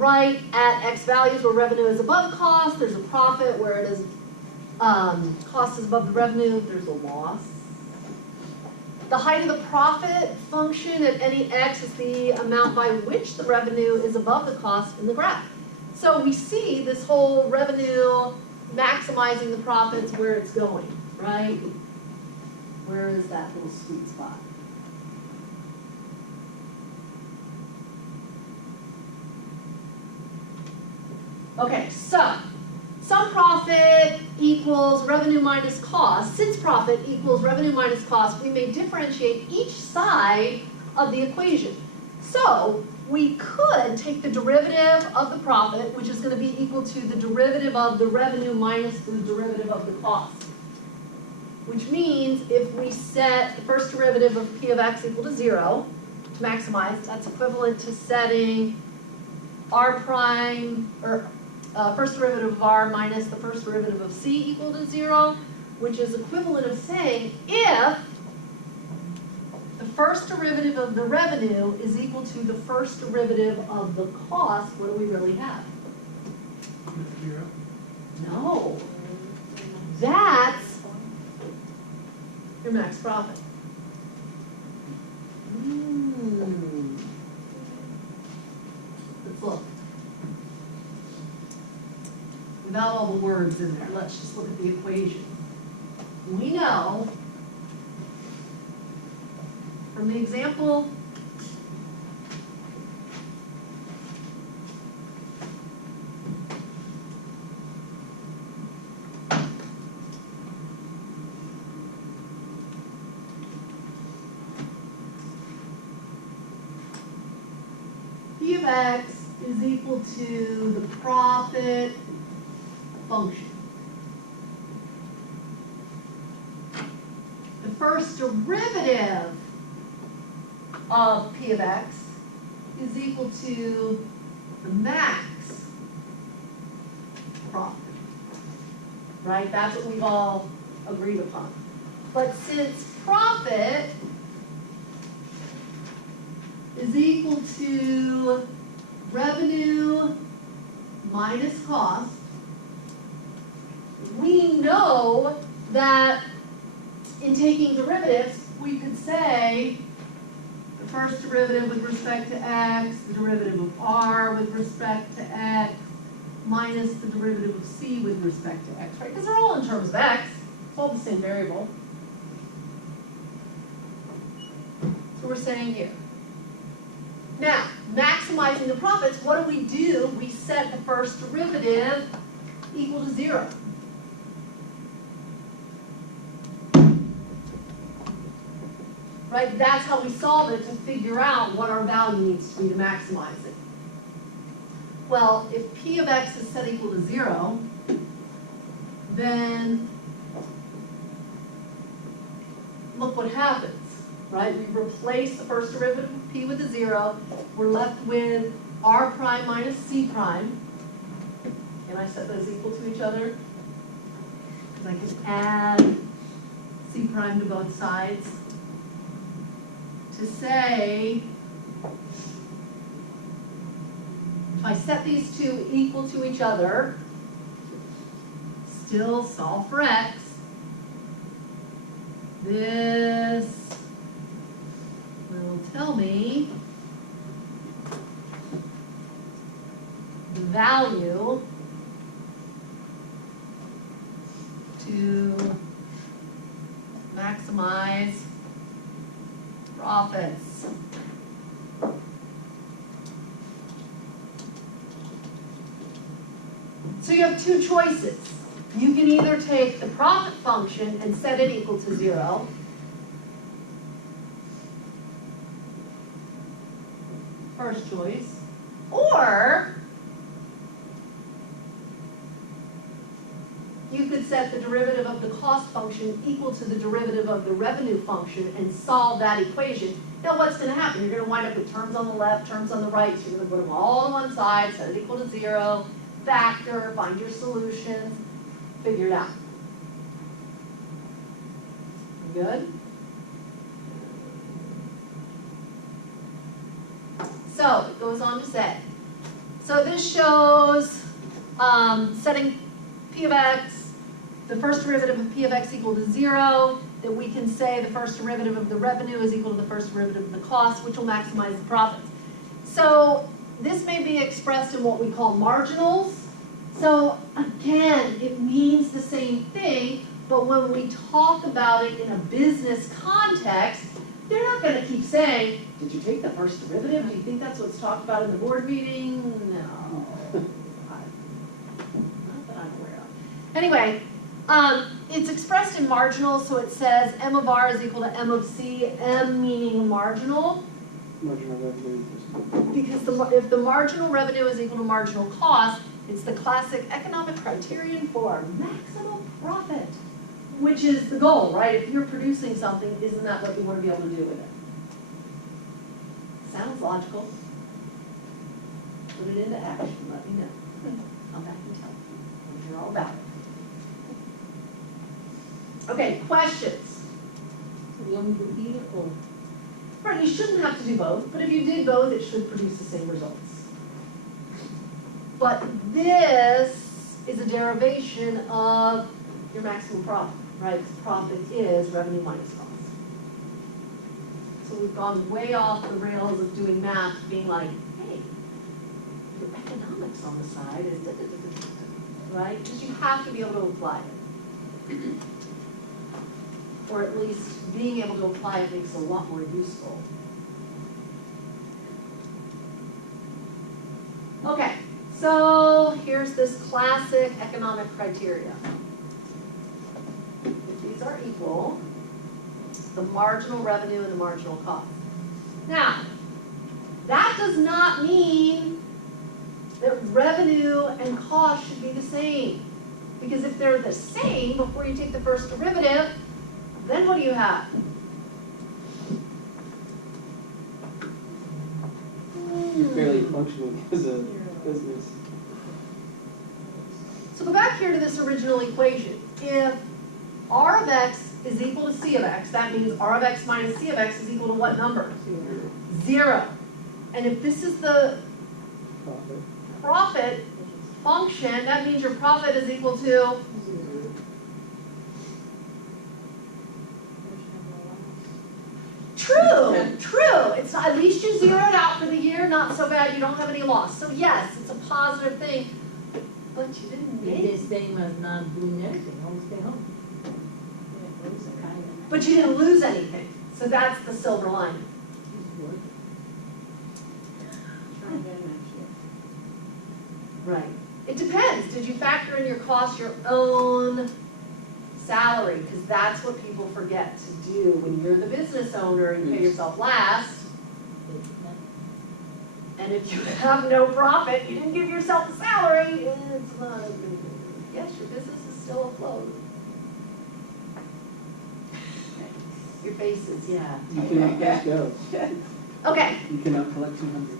right at X values where revenue is above cost, there's a profit. Where it is cost is above the revenue, there's a loss. The height of the profit function at any X is the amount by which the revenue is above the cost in the graph. So we see this whole revenue maximizing the profits where it's going, right? Where is that little sweet spot? Okay, so sum profit equals revenue minus cost. Since profit equals revenue minus cost, we may differentiate each side of the equation. So we could take the derivative of the profit, which is going to be equal to the derivative of the revenue minus the derivative of the cost. Which means if we set the first derivative of P of X equal to 0 to maximize, that's equivalent to setting R prime, or first derivative of R minus the first derivative of C equal to 0, which is equivalent of saying if the first derivative of the revenue is equal to the first derivative of the cost, what do we really have? 0. No. That's your max profit. Let's look. Without all the words in there, let's just look at the equation. We know from the example P of X is equal to the profit function. The first derivative of P of X is equal to the max profit. Right? That's what we've all agreed upon. But since profit is equal to revenue minus cost, we know that in taking derivatives, we could say the first derivative with respect to X, the derivative of R with respect to X, minus the derivative of C with respect to X, right? Because they're all in terms of X. It's all the same variable. So we're saying here. Now, maximizing the profits, what do? We set the first derivative equal to 0. Right? That's how we solve it, to figure out what our value needs to be to maximize it. Well, if P of X is set equal to 0, then look what happens. Right? We replace the first derivative of P with a 0. We're left with R prime minus C prime. Can I set those equal to each other? Because I can add C prime to both sides. To say, if I set these two equal to each other, still solve for X, this will tell me the value to maximize profits. So you have two choices. You can either take the profit function and set it equal to 0, first choice, or you could set the derivative of the cost function equal to the derivative of the revenue function and solve that equation. Now what's going to happen? You're going to wind up with terms on the left, terms on the right, so you're going to put them all on one side, set it equal to 0, factor, find your solutions, figure it out. Good? So it goes on to say, So this shows setting P of x, the first derivative of P of x equal to 0, that we can say the first derivative of the revenue is equal to the first derivative of the cost, which will maximize the profits. So this may be expressed in what we call marginals. So again, it means the same thing, but when we talk about it in a business context, they're not going to keep saying, did you take the first derivative? Do you think that's what's talked about in the board meeting? No. Not that I'm aware of. Anyway, it's expressed in marginal, so it says M of R is equal to M of C, M meaning marginal. Marginal revenue. Because if the marginal revenue is equal to marginal cost, it's the classic economic criterion for maximum profit, which is the goal, right? If you're producing something, isn't that what you want to be able to do with it? Sounds logical. Put it into action, let me know. Come back and tell me what you're all about. Okay, questions? We only do either or. Right, you shouldn't have to do both, but if you did both, it should produce the same results. But this is a derivation of your maximum profit, right? Because profit is revenue minus cost. So we've gone way off the rails of doing math, being like, hey, your economics on the side is da, da, da, da, da, right? Because you have to be able to apply it. Or at least being able to apply it makes it a lot more useful. Okay, so here's this classic economic criteria. If these are equal, the marginal revenue and the marginal cost. Now, that does not mean that revenue and cost should be the same. Because if they're the same before you take the first derivative, then what do you have? You're barely functioning as a business. So go back here to this original equation. If R of x is equal to C of x, that means R of x minus C of x is equal to what number? 0. And if this is the Profit. profit function, that means your profit is equal to true. It's at least you zeroed out for the year, not so bad, you don't have any loss. So yes, it's a positive thing, but you didn't It's make the same as not doing anything, always stay home. but you didn't lose anything. So that's the silver lining. Right. It depends. Did you factor in your cost, your own salary? Because that's what people forget to do when you're the business owner and you pay yourself last. And if you have no profit, you didn't give yourself a salary, it's not a good thing. Yes, your business is still afloat. Your faces, yeah. You cannot let go. Okay, You cannot collect 200.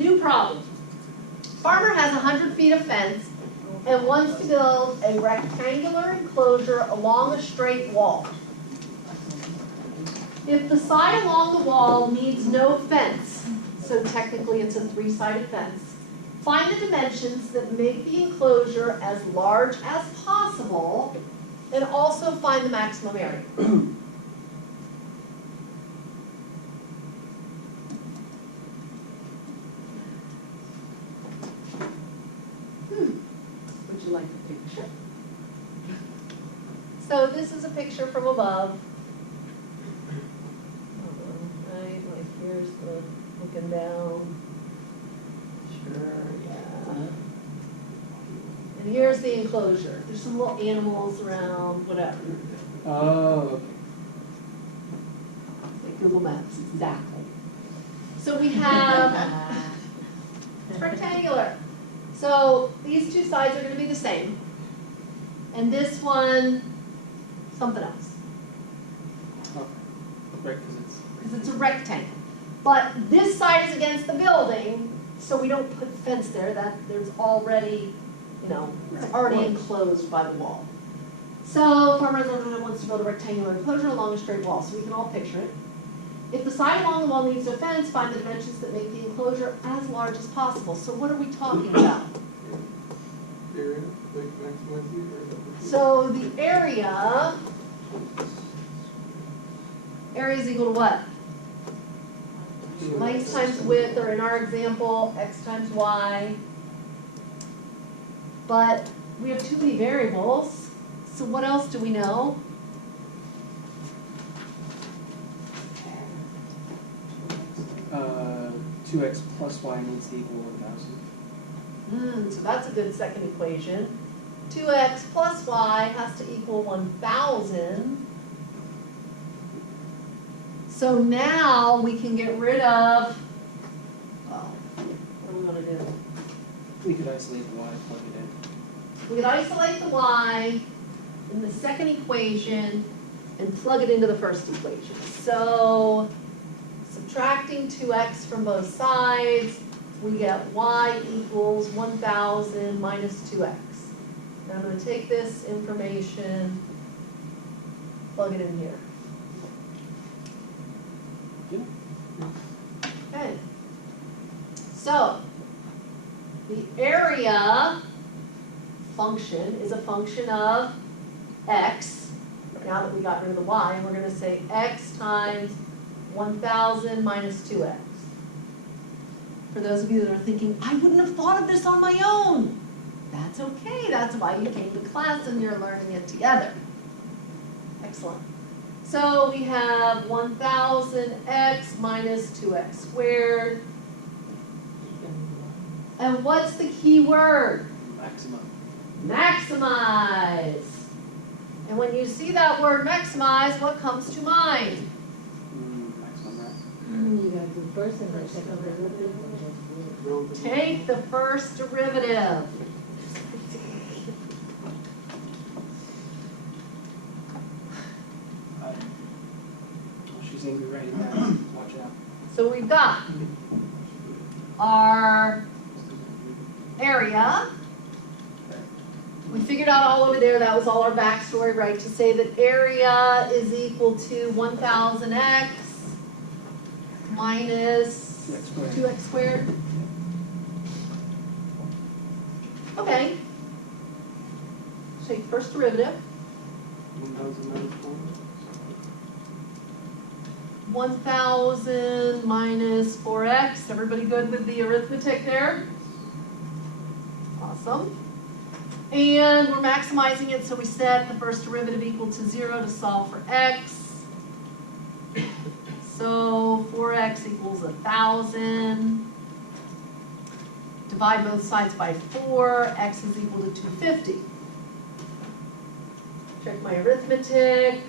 new problem. Farmer has 100 feet of fence and wants to build a rectangular enclosure along a straight wall. If the side along the wall needs no fence, so technically it's a 3-sided fence, find the dimensions that make the enclosure as large as possible and also find the maximum area. Would you like the picture? So this is a picture from above. Right, like here's the looking down. Sure, yeah. And here's the enclosure. There's some little animals around, whatever. Oh, Like Google Maps, exactly. So we have, it's rectangular. So these two sides are going to be the same. And this one, something else. okay. Right, Because it's a rectangle. But this side is against the building, so we don't put fence there. That there's already, it's already enclosed by the wall. So farmer wants to build a rectangular enclosure along a straight wall, so we can all picture it. If the side along the wall needs a fence, find the dimensions that make the enclosure as large as possible. So what are we talking about? Area, like maximize the area. So the area is equal to what? Length times width, or in our example, x times y. But we have too many variables, so what else do we know? Uh, 2x plus y needs to equal 1,000. So that's a good second equation. 2x plus y has to equal 1,000. So now we can get rid of, well, what do we want to do? We could isolate the y, plug it in. We could isolate the y in the second equation and plug it into the first equation. So subtracting 2x from both sides, we get y equals 1,000 minus 2x. Now I'm going to take this information, plug it in here. Yeah. Okay. So the area function is a function of x. Now that we got rid of the y, we're going to say x times 1,000 minus 2x. For those of you that are thinking, I wouldn't have thought of this on my own. That's okay. That's why you came to class and you're learning it together. Excellent. So we have 1,000x minus 2x squared. And what's the key word? Maximum. Maximize. And when you see that word maximize, what comes to mind? Maximum, right? You gotta do first and then second derivative. Relative. Take the first derivative. Oh, she's angry right now. Watch out. So we've got our area. We figured out all over there, that was all our backstory, right? To say that area is equal to 1,000x minus 2x squared. 2x squared. Okay. Take first derivative. 1,000 minus 4. 1,000 minus 4x. Everybody good with the arithmetic there? Awesome. And we're maximizing it, so we set the first derivative equal to 0 to solve for x. So 4x equals 1,000. Divide both sides by 4, x is equal to 250. Check my arithmetic.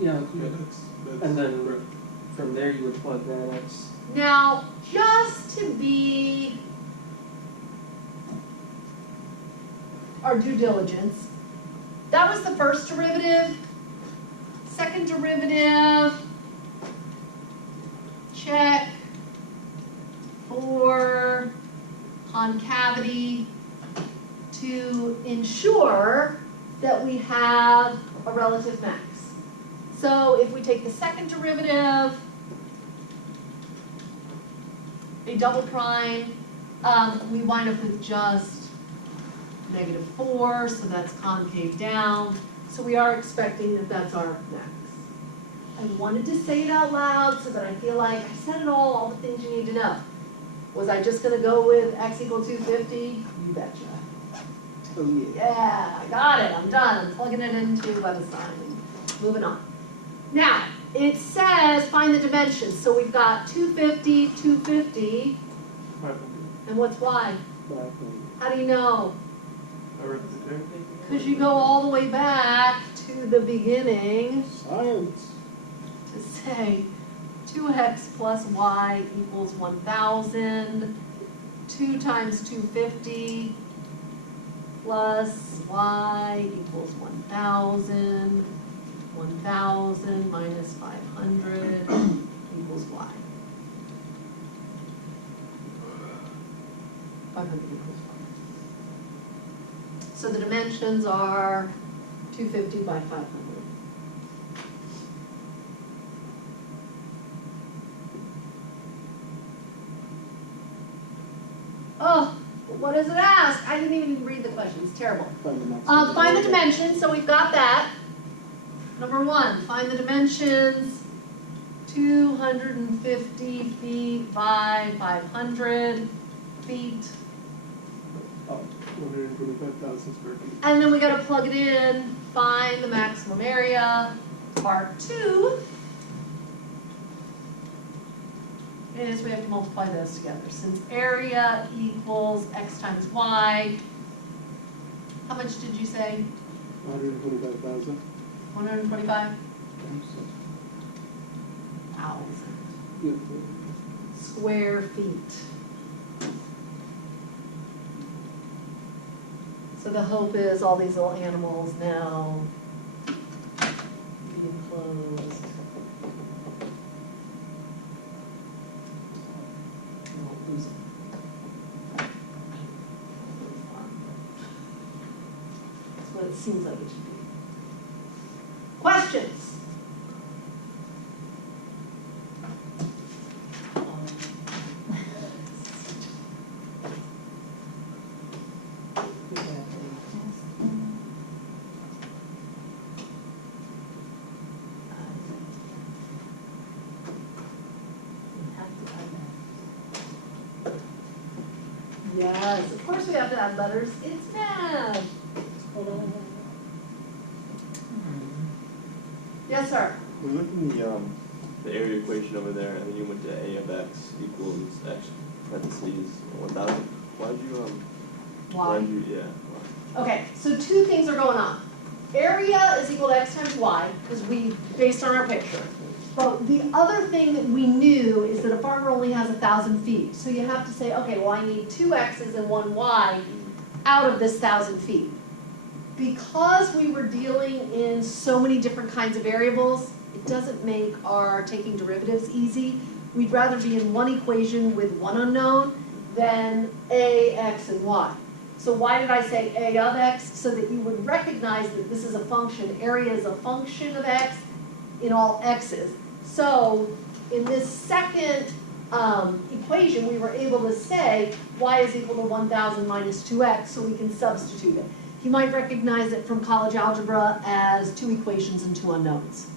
Yeah, Yeah, that's and then correct. from there you would plug that x. Now, just to be our due diligence, that was the first derivative. Second derivative, check for concavity to ensure that we have a relative max. So if we take the second derivative, a double prime, we wind up with just -4, so that's concave down. So we are expecting that that's our max. I wanted to say it out loud so that I feel like I said it all the things you need to know. Was I just gonna go with x equal 250? You betcha. Oh, yeah. Yeah, I got it, I'm done, I'm plugging it into unassigned. Moving on. Now, it says find the dimensions, so we've got 250, 250, 500. and what's y? 500. How do you know? Arithmetic. Because you go all the way back to the beginning Science. to say 2x plus y equals 1,000, 2 times 250 plus y equals 1,000, 1,000 minus 500 equals y. 500 equals y. So the dimensions are 250 by 500. Oh, what does it ask? I didn't even read the question, it's terrible. Find the maximum. Find the area. dimensions, so we've got that. Number one, find the dimensions, 250 feet by 500 feet. Oh, 125,000 square feet. And then we gotta plug it in, find the maximum area. Part two is we have to multiply those together. Since area equals x times y, how much did you say? 125,000. 125,000 yeah. square feet. So the hope is all these little animals now be enclosed. Won't lose them. That's what it seems like it should be. Questions? Yes, of course we have to add letters. It's math. Hold on. Yes, sir. We looked in the area equation over there, and then you went to a of x equals x parentheses 1,000. Why'd you Why? yeah. Why? Okay, so two things are going on. Area is equal to x times y, because we, based on our picture. But the other thing that we knew is that a farmer only has 1,000 feet. So you have to say, okay, well, I need two x's and one y out of this 1,000 feet. Because we were dealing in so many different kinds of variables, it doesn't make our taking derivatives easy. We'd rather be in one equation with one unknown than a, x, and y. So why did I say a of x? So that you would recognize that this is a function. Area is a function of x in all x's. So in this second equation, we were able to say y is equal to 1,000 minus 2x, so we can substitute it. You might recognize it from college algebra as two equations and two unknowns.